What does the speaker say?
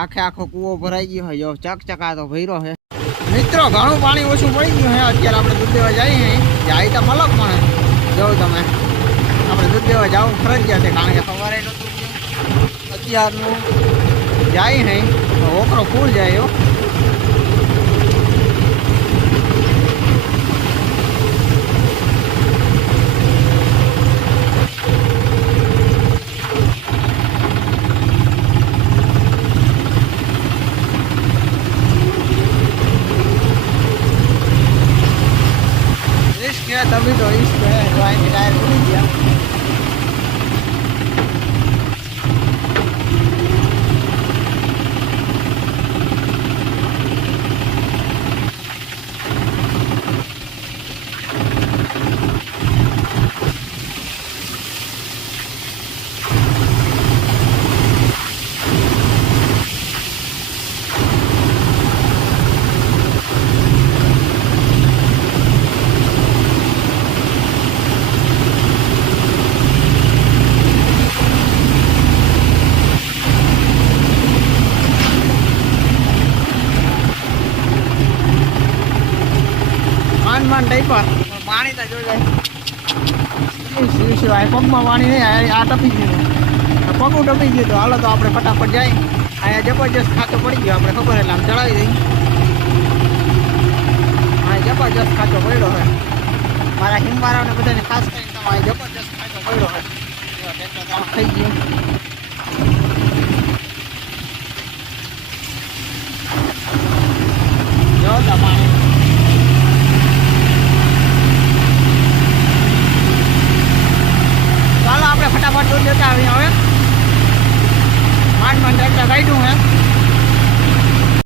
આખે આખો કૂવો ભરાઈ ગયો હોય. જો ચકચકા તો ભર્યો છે મિત્રો. ઘણું પાણી ઓછું પડી ગયું છે. અત્યારે આપણે દૂધ દેવા જઈએ જાય તો મલક પણ જોઉં તમે આપણે દૂધ દેવા જવું ફરજિયાત છે કારણ કે સવારે નહોતું અત્યારનું જાય નહીં તો ઓકરો ફૂલ જાય એવો. तभी तो इश्क है ड्राइंग के टायर खुल गया. मान टाइपा पानी तो जो जाए सिवाय पग में पानी नहीं आ टपी गए पग टपी गए तो हालो तो आप फटाफट जाए. अँ जबरदस्त खाचो पड़ी गयो अपने खबर है आम चढ़ावी दी. हाँ जबरदस्त खाचो पड़ो है मारा हिमवारा ने बधाने खास कर जबरदस्त खाचो पड़ो है. थी गयो